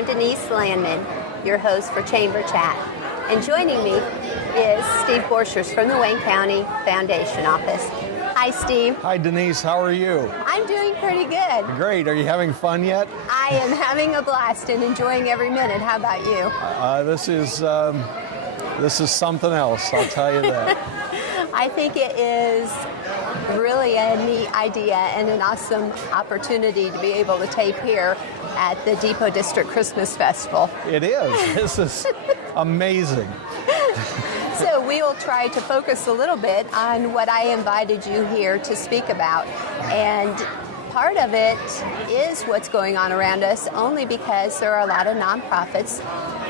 I'm Denise Lanman, your host for Chamber Chat. And joining me is Steve Borchers from the Wayne County Foundation Office. Hi, Steve. Hi, Denise. How are you? I'm doing pretty good. Great. Are you having fun yet? I am having a blast and enjoying every minute. How about you? This is something else, I'll tell you that. I think it is really a neat idea and an awesome opportunity to be able to tape here at the Depot District Christmas Festival. It is. This is amazing. So we will try to focus a little bit on what I invited you here to speak about. And part of it is what's going on around us, only because there are a lot of nonprofits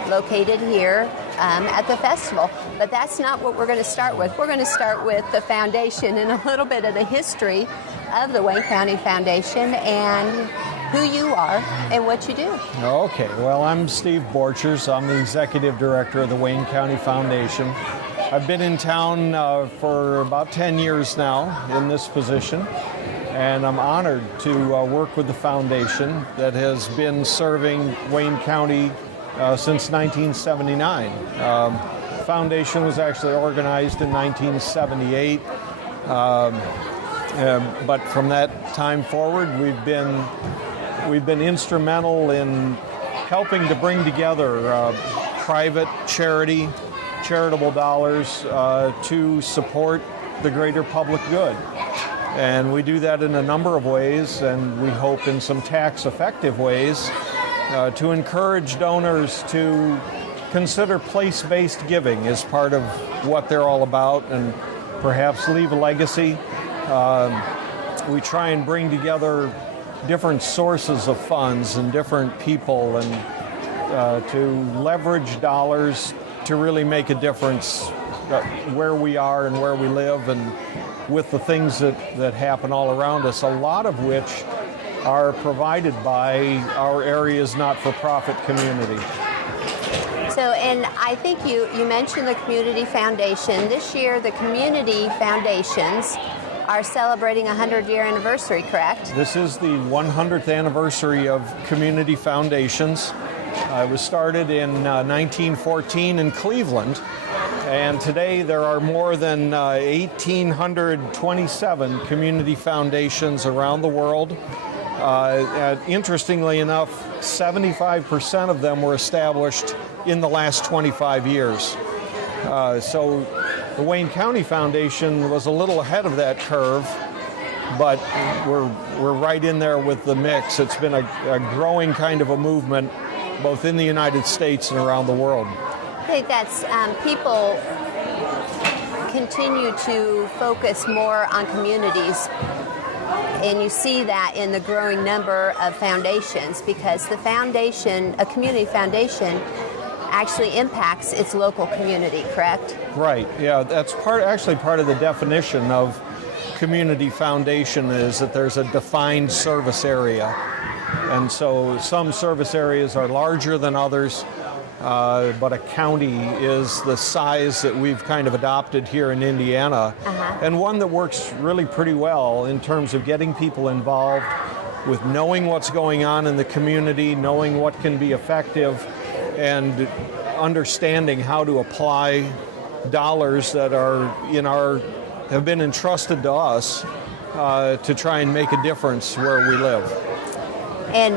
located here at the festival. But that's not what we're going to start with. We're going to start with the foundation and a little bit of the history of the Wayne County Foundation and who you are and what you do. Okay. Well, I'm Steve Borchers. I'm the Executive Director of the Wayne County Foundation. I've been in town for about 10 years now in this position, and I'm honored to work with the foundation that has been serving Wayne County since 1979. The foundation was actually organized in 1978, but from that time forward, we've been instrumental in helping to bring together private charitable dollars to support the greater public good. And we do that in a number of ways, and we hope in some tax-effective ways to encourage donors to consider place-based giving as part of what they're all about and perhaps leave a legacy. We try and bring together different sources of funds and different people and to leverage dollars to really make a difference where we are and where we live and with the things that happen all around us, a lot of which are provided by our area's not-for-profit community. So, and I think you mentioned the Community Foundation. This year, the Community Foundations are celebrating a 100-year anniversary, correct? This is the 100th anniversary of Community Foundations. It was started in 1914 in Cleveland, and today there are more than 1,827 community foundations around the world. Interestingly enough, 75% of them were established in the last 25 years. So the Wayne County Foundation was a little ahead of that curve, but we're right in there with the mix. It's been a growing kind of a movement, both in the United States and around the world. I think that's people continue to focus more on communities, and you see that in the growing number of foundations, because the foundation, a community foundation, actually impacts its local community, correct? Right, yeah, that's actually part of the definition of community foundation is that there's a defined service area. And so some service areas are larger than others, but a county is the size that we've kind of adopted here in Indiana, and one that works really pretty well in terms of getting people involved with knowing what's going on in the community, knowing what can be effective, and understanding how to apply dollars that are have been entrusted to us to try and make a difference where we live. And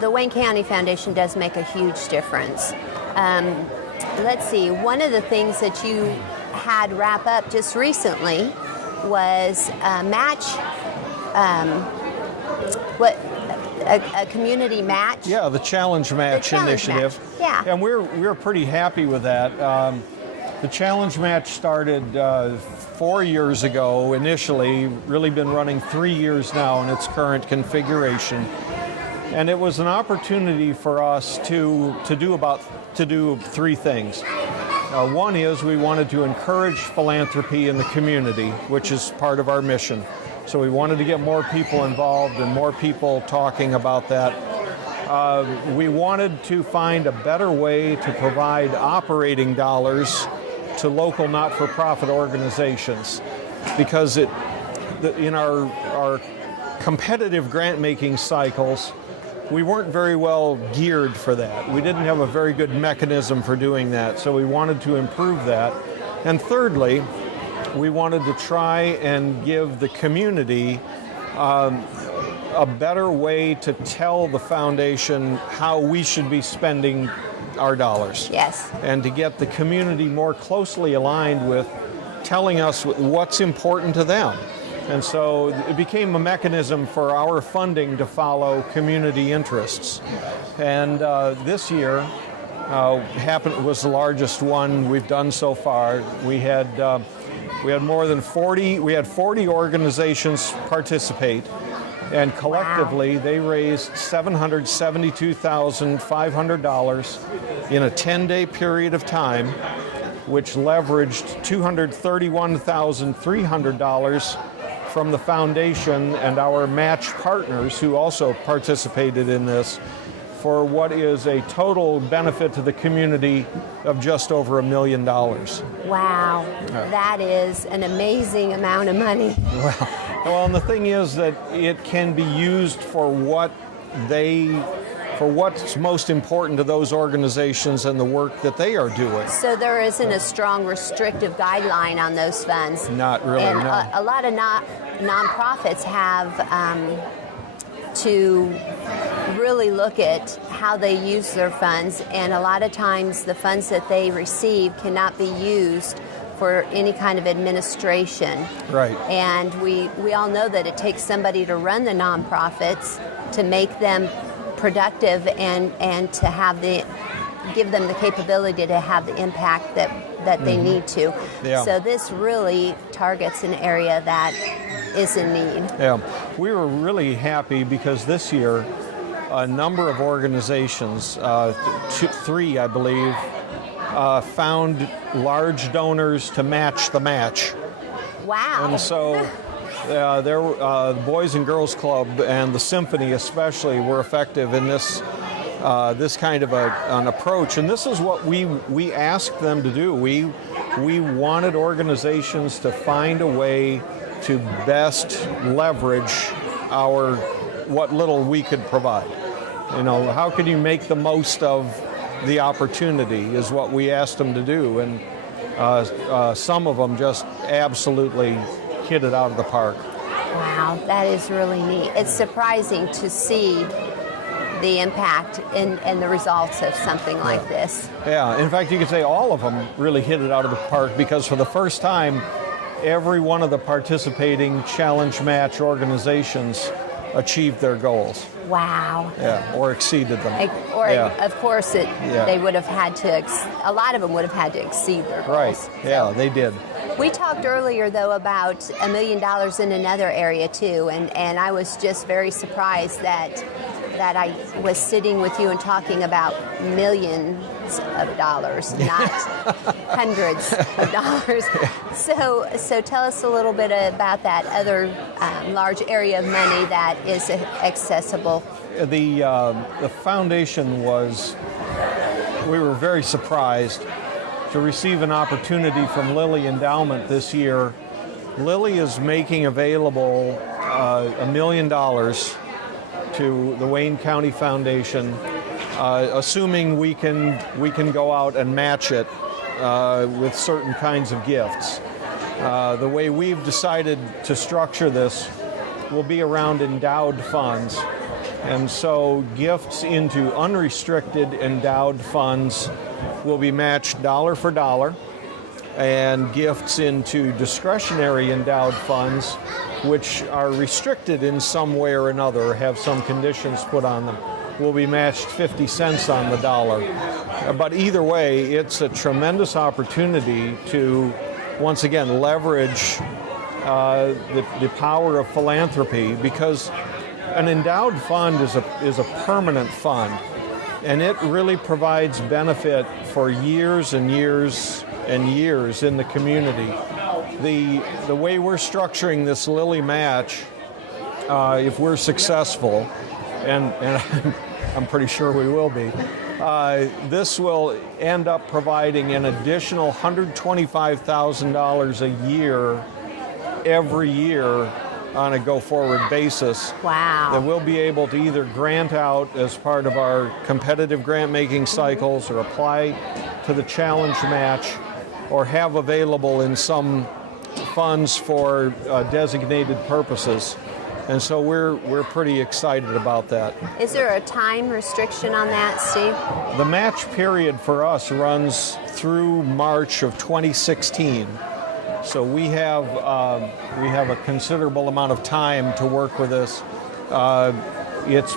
the Wayne County Foundation does make a huge difference. Let's see, one of the things that you had wrap up just recently was a match, a community match? Yeah, the Challenge Match initiative. Yeah. And we're pretty happy with that. The Challenge Match started 4 years ago initially, really been running 3 years now in its current configuration. And it was an opportunity for us to do three things. One is we wanted to encourage philanthropy in the community, which is part of our mission. So we wanted to get more people involved and more people talking about that. We wanted to find a better way to provide operating dollars to local not-for-profit organizations, because in our competitive grant-making cycles, we weren't very well geared for that. We didn't have a very good mechanism for doing that, so we wanted to improve that. And thirdly, we wanted to try and give the community a better way to tell the foundation how we should be spending our dollars. Yes. And to get the community more closely aligned with telling us what's important to them. And so it became a mechanism for our funding to follow community interests. And this year was the largest one we've done so far. We had more than 40. We had 40 organizations participate, and collectively they raised $772,500 in a 10-day period of time, which leveraged $231,300 from the foundation and our match partners who also participated in this, for what is a total benefit to the community of just over $1 million. Wow, that is an amazing amount of money. Well, and the thing is that it can be used for what's most important to those organizations and the work that they are doing. So there isn't a strong restrictive guideline on those funds. Not really, and no. A lot of nonprofits have to really look at how they use their funds, and a lot of times the funds that they receive cannot be used for any kind of administration. Right. And we all know that it takes somebody to run the nonprofits to make them productive and to give them the capability to have the impact that they need to. Yeah. So this really targets an area that is in need. Yeah, we were really happy because this year a number of organizations, three I believe, found large donors to match the match. Wow. And so the Boys and Girls Club and the Symphony especially were effective in this kind of an approach. And this is what we asked them to do. We wanted organizations to find a way to best leverage what little we could provide. You know, how can you make the most of the opportunity is what we asked them to do. And some of them just absolutely hit it out of the park. Wow, that is really neat. It's surprising to see the impact and the results of something like this. Yeah, in fact, you could say all of them really hit it out of the park, because for the first time, every one of the participating challenge match organizations achieved their goals. Wow. Yeah, or exceeded them. Of course, they would have had to, a lot of them would have had to exceed their goals. Right, yeah, they did. We talked earlier, though, about $1 million in another area, too, and I was just very surprised that I was sitting with you and talking about millions of dollars, not hundreds of dollars. So tell us a little bit about that other large area of money that is accessible. The foundation we were very surprised to receive an opportunity from Lilly Endowment this year. Lilly is making available $1 million to the Wayne County Foundation, assuming we can go out and match it with certain kinds of gifts. The way we've decided to structure this will be around endowed funds. And so gifts into unrestricted endowed funds will be matched dollar for dollar, and gifts into discretionary endowed funds, which are restricted in some way or another, have some conditions put on them, will be matched 50 cents on the dollar. But either way, it's a tremendous opportunity to, once again, leverage the power of philanthropy, because an endowed fund is a permanent fund, and it really provides benefit for years and years and years in the community. The way we're structuring this Lilly match, if we're successful, and I'm pretty sure we will be, this will end up providing an additional $125,000 a year, every year, on a go-forward basis. Wow. That we'll be able to either grant out as part of our competitive grant-making cycles, or apply to the challenge match, or have available in some funds for designated purposes. And so we're pretty excited about that. Is there a time restriction on that, Steve? The match period for us runs through March of 2016. So we have a considerable amount of time to work with this. It's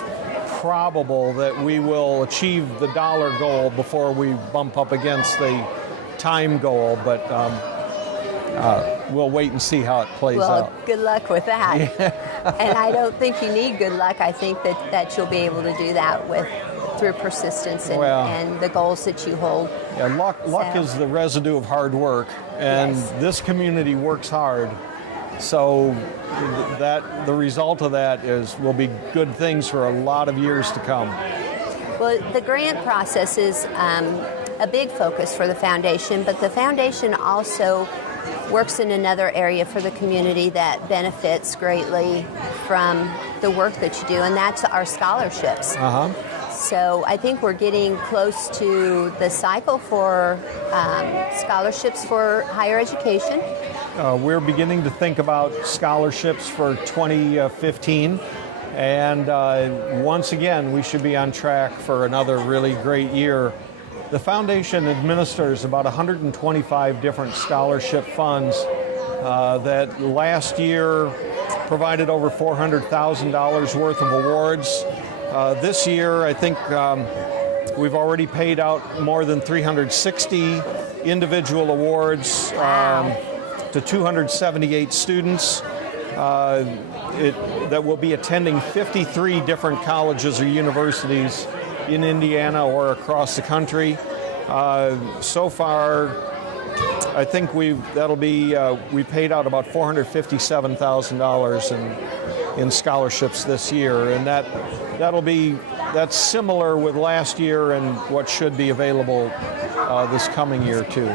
probable that we will achieve the dollar goal before we bump up against the time goal, but we'll wait and see how it plays out. Well, good luck with that. And I don't think you need good luck. I think that you'll be able to do that through persistence and the goals that you hold. Yeah, luck is the residue of hard work, and this community works hard. So that the result of that will be good things for a lot of years to come. Well, the grant process is a big focus for the foundation, but the foundation also works in another area for the community that benefits greatly from the work that you do, and that's our scholarships. So I think we're getting close to the cycle for scholarships for higher education. We're beginning to think about scholarships for 2015, and once again, we should be on track for another really great year. The foundation administers about 125 different scholarship funds that last year provided over $400,000 worth of awards. This year, I think we've already paid out more than 360 individual awards to 278 students that will be attending 53 different colleges or universities in Indiana or across the country. So far, I think we paid out about $457,000 in scholarships this year, and that's similar with last year and what should be available this coming year too.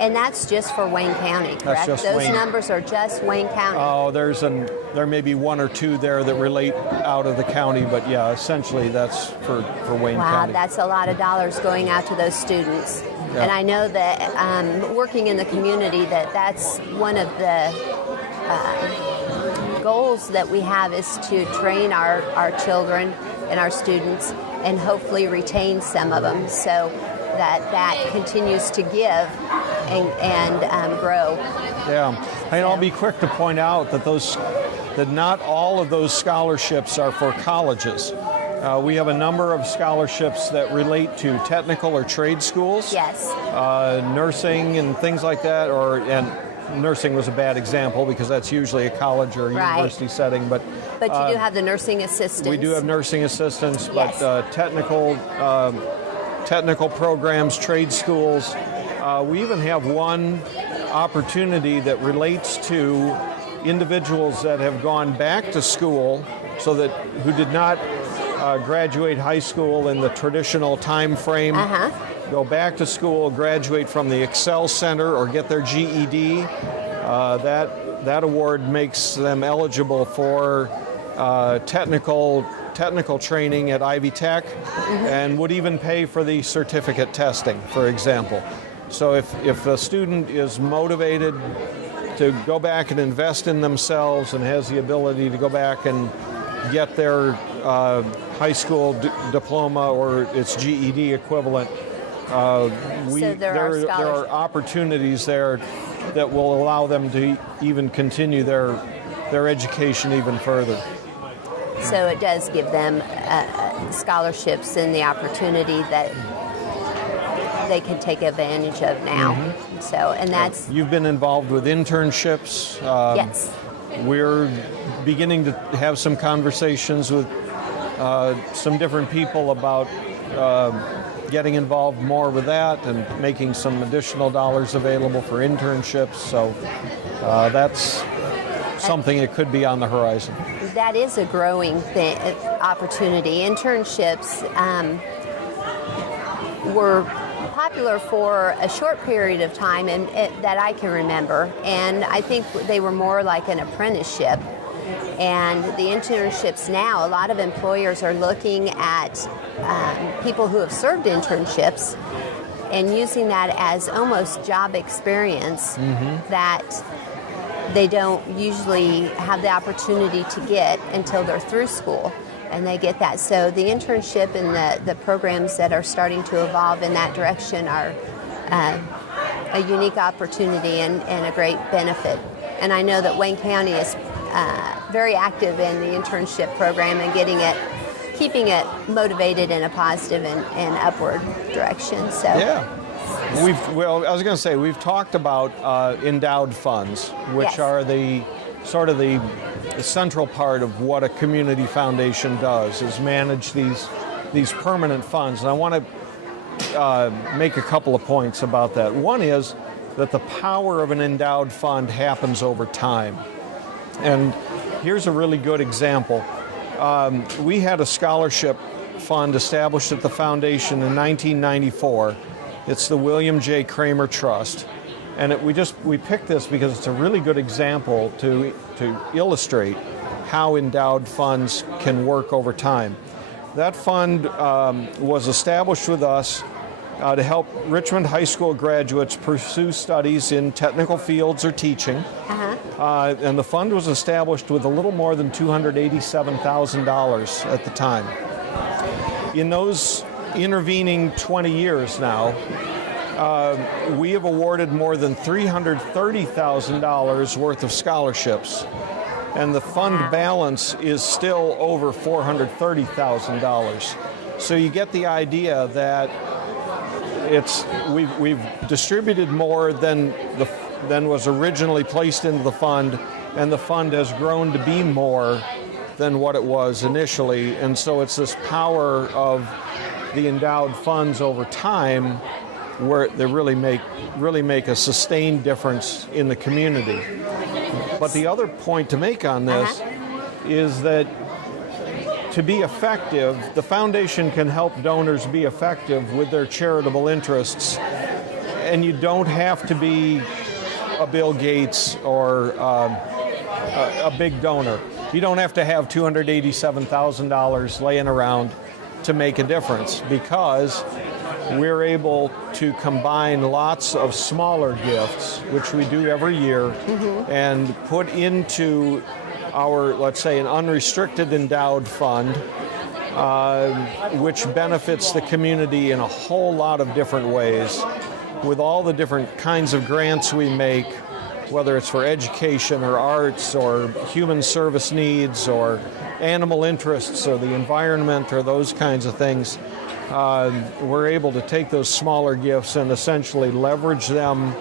And that's just for Wayne County, correct? That's just Those Wayne. numbers are just Wayne County. Oh, there may be one or two there that relate out of the county, but yeah, essentially that's for Wayne County. Wow, that's a lot of dollars going out to those students. Yeah. And I know that working in the community, that's one of the goals that we have is to train our children and our students and hopefully retain some of them so that continues to give and grow. Yeah, and I'll be quick to point out that not all of those scholarships are for colleges. We have a number of scholarships that relate to technical or trade schools. Yes. Nursing and things like that, and nursing was a bad example because that's usually a college or a university setting. But you do have the nursing assistants. We do have nursing assistants, Yes. but technical programs, trade schools. We even have one opportunity that relates to individuals that have gone back to school, who did not graduate high school in the traditional time frame, go back to school, graduate from the Excel Center or get their GED. That award makes them eligible for technical training at Ivy Tech, and would even pay for the certificate testing, for example. So if a student is motivated to go back and invest in themselves and has the ability to go back and get their high school diploma or its GED equivalent, there are opportunities there that will allow them to even continue their education even further. So it does give them scholarships and the opportunity that they can take advantage of now. So, and that's... You've been involved with internships. Yes. We're beginning to have some conversations with some different people about getting involved more with that and making some additional dollars available for internships. So that's something that could be on the horizon. That is a growing opportunity. Internships were popular for a short period of time and that I can remember, and I think they were more like an apprenticeship. And the internships now, a lot of employers are looking at people who have served internships and using that as almost job experience that they don't usually have the opportunity to get until they're through school. And they get that. So the internship and the programs that are starting to evolve in that direction are a unique opportunity and a great benefit. And I know that Wayne County is very active in the internship program and keeping it motivated in a positive and upward direction. So yeah. I was going to say, we've talked about endowed funds, which are the sort of the central part of what a community foundation does, is manage these permanent funds. And I want to make a couple of points about that. One is that the power of an endowed fund happens over time. And here's a really good example. We had a scholarship fund established at the foundation in 1994. It's the William J. Kramer Trust. And we picked this because it's a really good example to illustrate how endowed funds can work over time. That fund was established with us to help Richmond High School graduates pursue studies in technical fields or teaching. And the fund was established with a little more than $287,000 at the time. In those intervening 20 years now, we have awarded more than $330,000 worth of scholarships, and the fund balance is still over $430,000. So you get the idea that we've distributed more than was originally placed into the fund, and the fund has grown to be more than what it was initially. And so it's this power of the endowed funds over time where they really make a sustained difference in the community. But the other point to make on this is that to be effective, the foundation can help donors be effective with their charitable interests, and you don't have to be a Bill Gates or a big donor. You don't have to have $287,000 laying around to make a difference, because we're able to combine lots of smaller gifts, which we do every year, and put into our, let's say, an unrestricted endowed fund, which benefits the community in a whole lot of different ways, with all the different kinds of grants we make, whether it's for education or arts or human service needs or animal interests or the environment or those kinds of things. We're able to take those smaller gifts and essentially leverage them,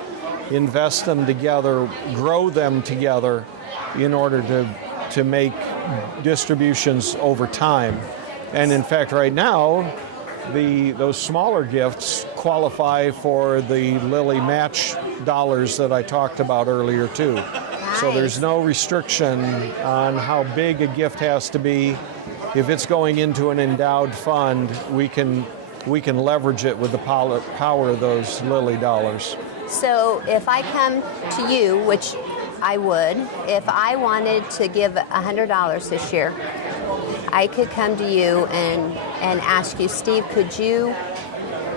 invest them together, grow them together in order to make distributions over time. And in fact, right now, those smaller gifts qualify for the Lilly match dollars that I talked about earlier too. Nice. So there's no restriction on how big a gift has to be. If it's going into an endowed fund, we can leverage it with the power of those Lilly dollars. So if I come to you, which I would, if I wanted to give $100 this year, I could come to you and ask you, Steve, could you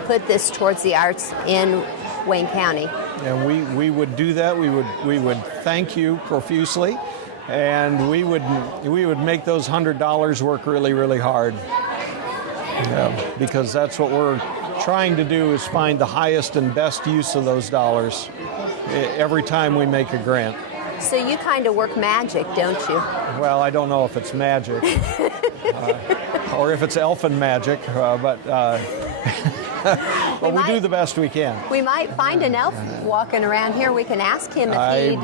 put this towards the arts in Wayne County? And we would do that. We would thank you profusely, and we would make those $100 work really, really hard. Yeah, because that's what we're trying to do, is find the highest and best use of those dollars every time we make a grant. So you kind of work magic, don't you? Well, I don't know if it's magic or if it's elfin magic, but we do the best we can. We might find an elf walking around here. We can ask him if he'd...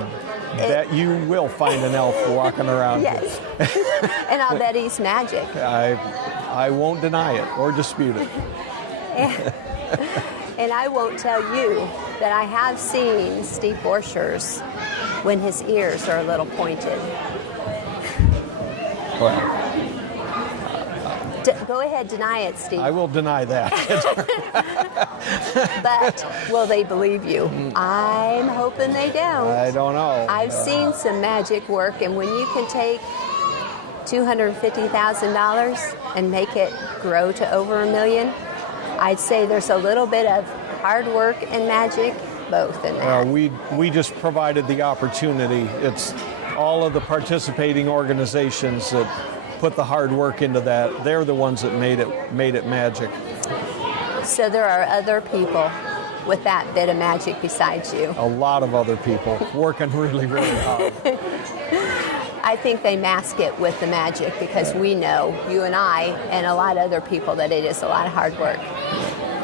Bet you will find an elf walking around. Yes. And I'll bet he's magic. I won't deny it or dispute it. And I won't tell you that I have seen Steve Borchers when his ears are a little pointed. Well, Go ahead, deny it, Steve. I will deny that. But will they believe you? I'm hoping they don't. I don't know. I've seen some magic work, and when you can take $250,000 and make it grow to over $1 million, I'd say there's a little bit of hard work and magic, both in that. We just provided the opportunity. It's all of the participating organizations that put the hard work into that. They're the ones that made it magic. So there are other people with that bit of magic besides you. A lot of other people working really, really hard. I think they mask it with the magic because we know, you and I, and a lot of other people, that it is a lot of hard work.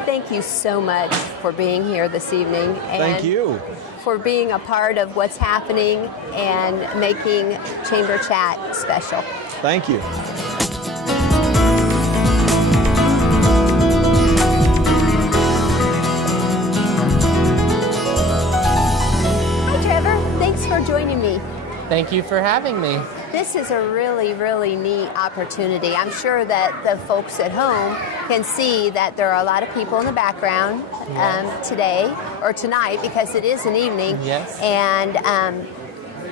Thank you so much for being here this evening. And Thank you. for being a part of what's happening and making Chamber Chat special. Thank you. Hi, Trevor. Thanks for joining me. Thank you for having me. This is a really, really neat opportunity. I'm sure that the folks at home can see that there are a lot of people in the background today or tonight, because it is an evening. Yes. And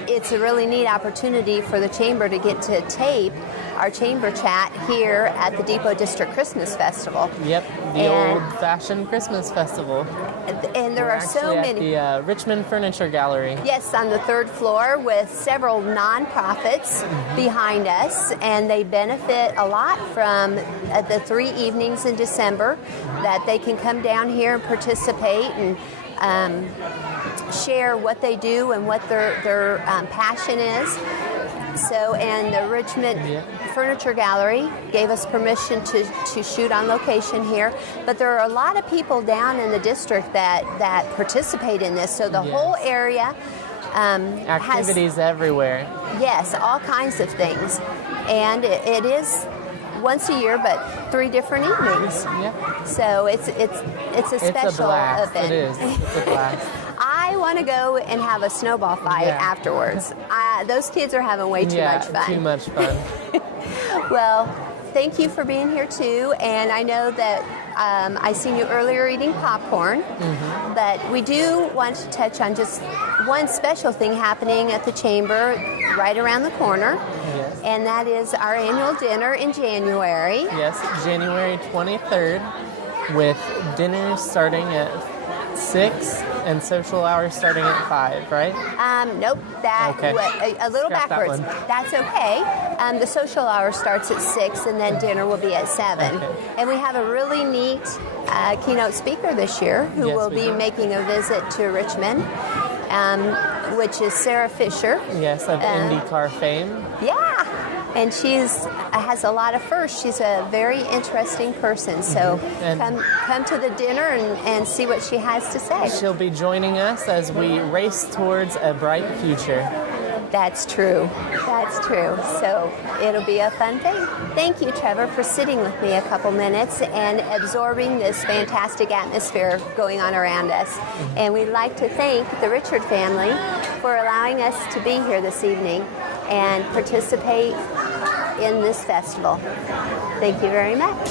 it's a really neat opportunity for the Chamber to get to tape our Chamber Chat here at the Depot District Christmas Festival. Yep, the old-fashioned Christmas festival. And there are so many. At the Richmond Furniture Gallery. Yes, on the third floor with several nonprofits behind us, and they benefit a lot from the 3 evenings in December that they can come down here and participate and share what they do and what their passion is. So, and the Richmond Furniture Gallery gave us permission to shoot on location here, but there are a lot of people down in the district that participate in this. So the whole area Activities everywhere. Yes, all kinds of things, and it is once a year, but 3 different evenings. Yep. So it's a special It's a blast. event. It is. It's a blast. I want to go and have a snowball fight afterwards. Those kids are having way too much fun. Too much fun. Well, thank you for being here too, and I know that I seen you earlier eating popcorn, but we do want to touch on just one special thing happening at the Chamber right around the corner, and that is our annual dinner in January. Yes, January 23rd, with dinners starting at 6 and social hours starting at 5, right? Nope, a little Scrap that backwards. one. That's okay. The social hour starts at 6 and then dinner will be at 7. Okay. And we have a really neat keynote speaker this year who will be making a visit to Richmond, which is Sarah Fisher. Yes, of IndyCar fame. Yeah, and has a lot of firsts. She's a very interesting person. So come to the dinner and see what she has to say. She'll be joining us as we race towards a bright future. That's true. That's true. So it'll be a fun thing. Thank you, Trevor, for sitting with me a couple minutes and absorbing this fantastic atmosphere going on around us. And we'd like to thank the Richard family for allowing us to be here this evening and participate in this festival. Thank you very much.